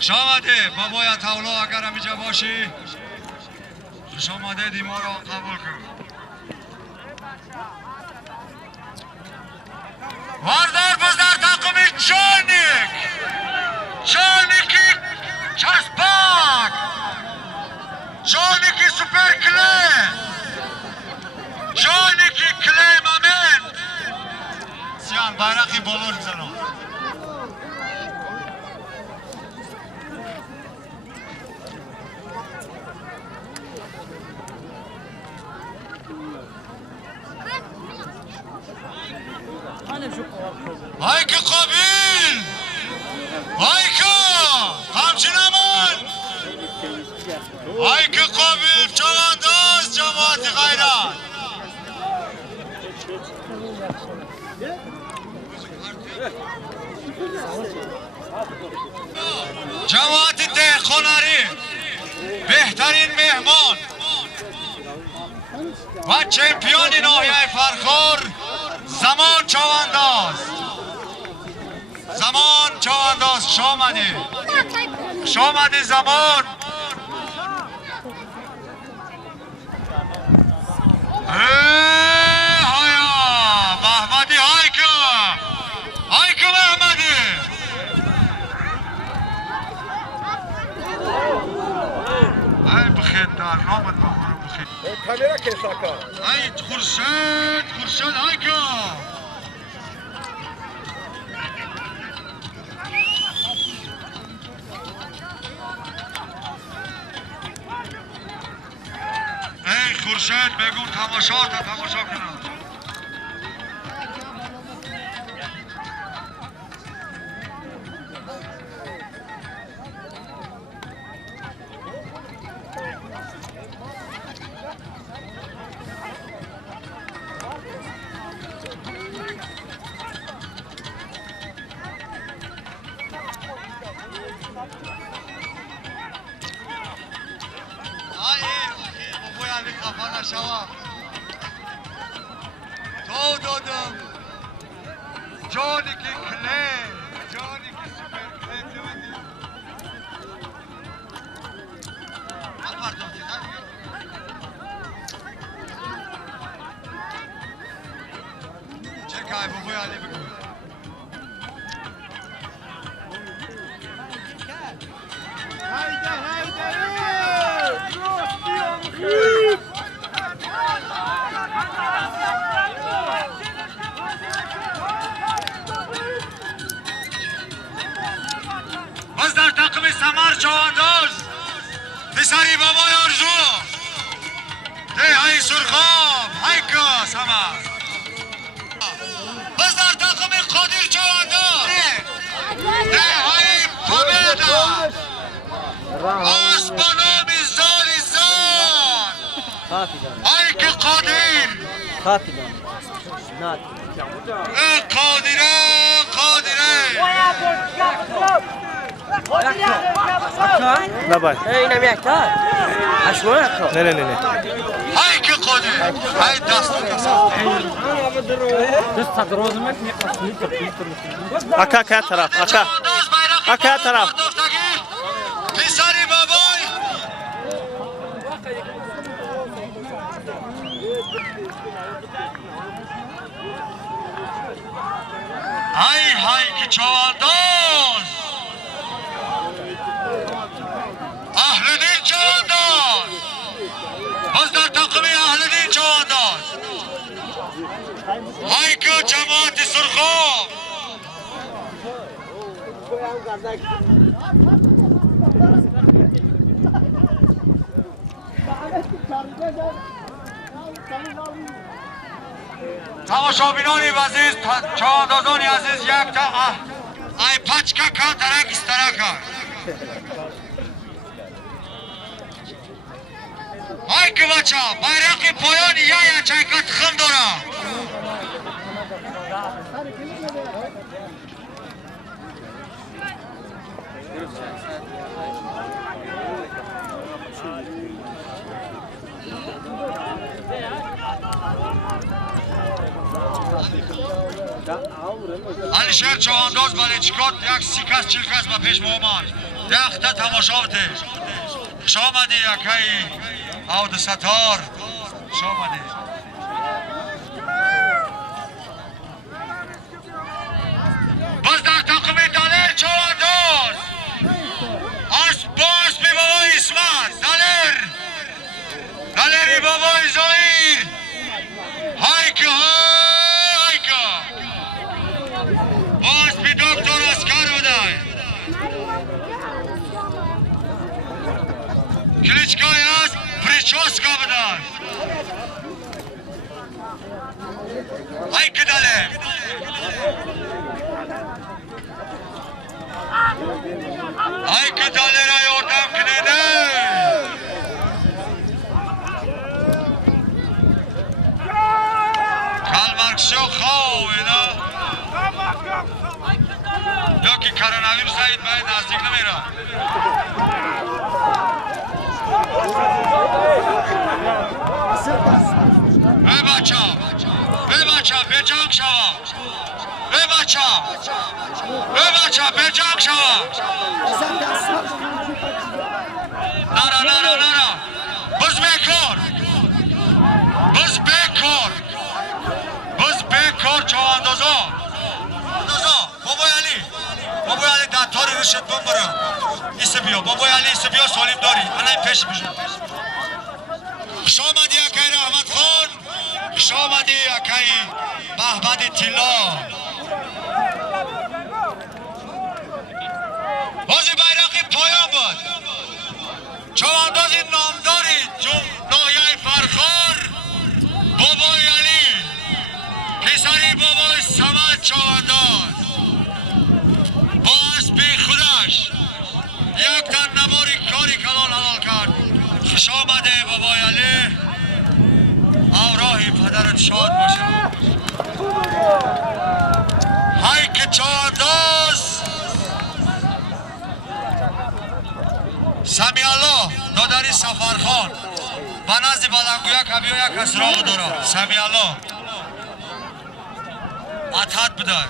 خوش آمده بابای عطاالله، اگر همینجا باشی خوش آمده دیما را قبول کن. واردار بزدر تاقمی چانیکی چسباک چانیکی سوپر کلی چانیکی کلی مامن سیان bayrakı bolur sana. Hayki Kabil! Hayki! Kamçınaman! Hayki Kabil! Çalandaz cemaati gayrat! جماعت دهقاناری بهترین مهمان و چمپیون ناحیه فرخار زمان چوانداز شامدی زمان هایا محمدی هایکو محمدی ای بخیر دار نامت بخورم بخیر کامیرا کشاکا ای خورشید هایکو ای خورشید بگو تماشا کنم کافانه شوا تو دادم جانی که کلی جانی که سوپر کلی دویدی پرداختی چکای بابای علی بگو باز در تاقم سمر چوانداز پسری بابای آرزو ده های سرخاب هایکا سمر باز در تاقم قادر چوانداز ده های پامیدا آسپانام زان هایک قادر Давай. اینم یک تا اشمونه تا نه های که قادر های دست Aka taraf. Aka taraf. پسری بابای های که چوانداز اهل دین چوانداز باز در تاقمی اهل دین چوانداز های که جماعت سرخاب تماشابینانی عزیز چواندازانی عزیز یک تا ای پچکا کان ترک استراکا های که بچه bayrak پایان یا چایکات خم دارم علی شهر چوانداز بله چیکات یک 30 کس 40 کس با پیش ما آمد یخت تماشاته شامدی یکی آود ستار شامدی باز در تقوی دلیر چوانداز باز بی بابای اسمت دلیری بابای زایر هایکا باز بی دکتر اسکر بدای کلیچکای هست پریچوسکا بدای هایک دلیر هایک دلیر های اردم کنیده کلمرکشو خواه اینا یا که کروناویروس هایید باید نزدیک نمیره ای بچه بجنگ شوا ای بچه بجنگ شوا نه بز بکر چواندازا بابای علی دتاری روشت بمبرم ایسه بیا بابای علی ایسه بیا سالیم داری الان پیش بشون خوش آمدی اکی رحمت خان خوش آمدی اکی محمد تیلا بازی بیرقی پایان بود چواندازی نامداری ناحیه فرخار بابای علی پسری بابای سمت چوانداز با اسبی خودش یک تن نباری کاری کلان حلال کرد خوش آمده بابای علی اوراهی پدرت شاد باشه هایک چوانداز سمی الله دادری سفرخان به نزد بلنگویا کبیو یک اسراغ داره سمی الله اتحاد بدار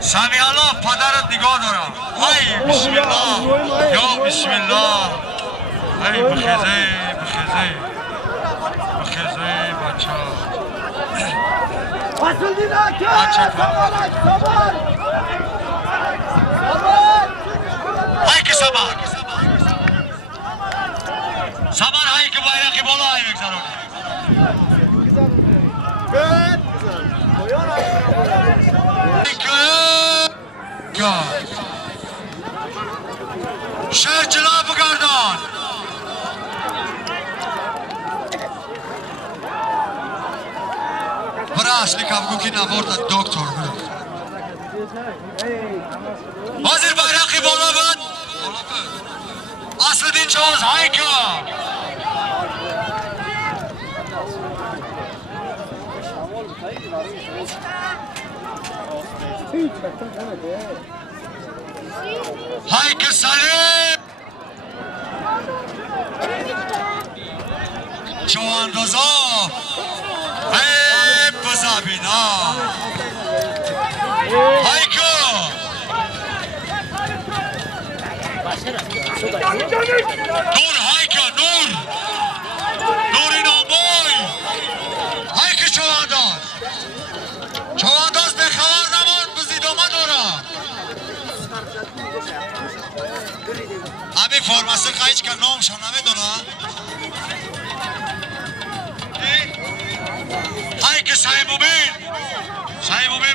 سمی الله پدرت نگاه دارم ای بسم الله یا بسم الله ای بخیزه بچه های که سمر های که بایرقی بالا های بگذارونی شهر جلا بگردان برای اصلی کمگو که نبارد دکتر حاضر بیرقی بالا بود اصل دین چاوز هایکا هایک سلیم چواندازا ای بزابینا هایکا نور هایکا نور ناموی هایک چوانداز به خبر نمان بزیدامه دارم امی فرماسه خواهیچ که نامشان نمیدونه هایک سایمومین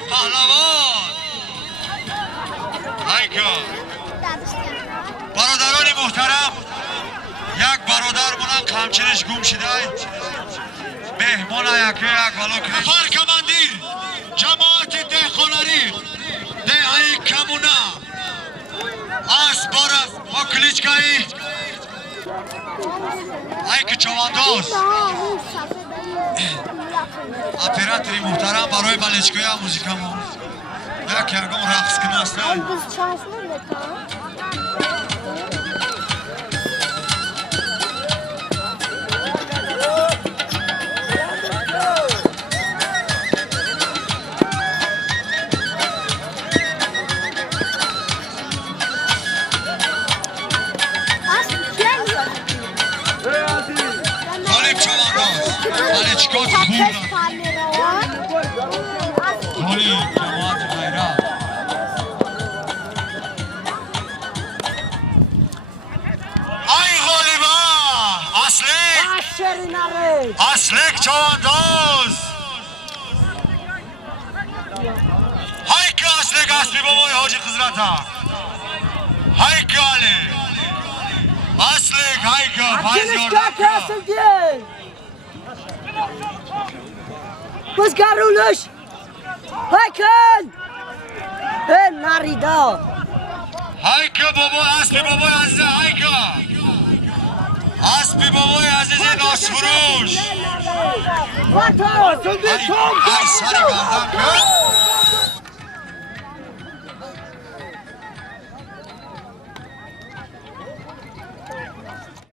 پهلوان هایکا برادران محترم یک برادر مونن قمچینش گم شده مهمان یکی یک ولو کنید نفر کماندیر جماعت دهخانری دههای کمونه از بارف و کلیچکایی هایک چوانداز اپراتوری محترم برای بلچکوی موزیکمون یک یکم رقص کنه هستن ولی چیکار خوردن تولی جماعت غیره ای غالبا اصلک چوانداز های که اصلک اسبی بابای حاجی خزرتا های که علی اصلک های که فایز یاردن بس گرولش هیکل نریدا های که بابای اسبی بابای عزیزه های که اسبی بابای عزیزه ناس فروش ای سر گردن که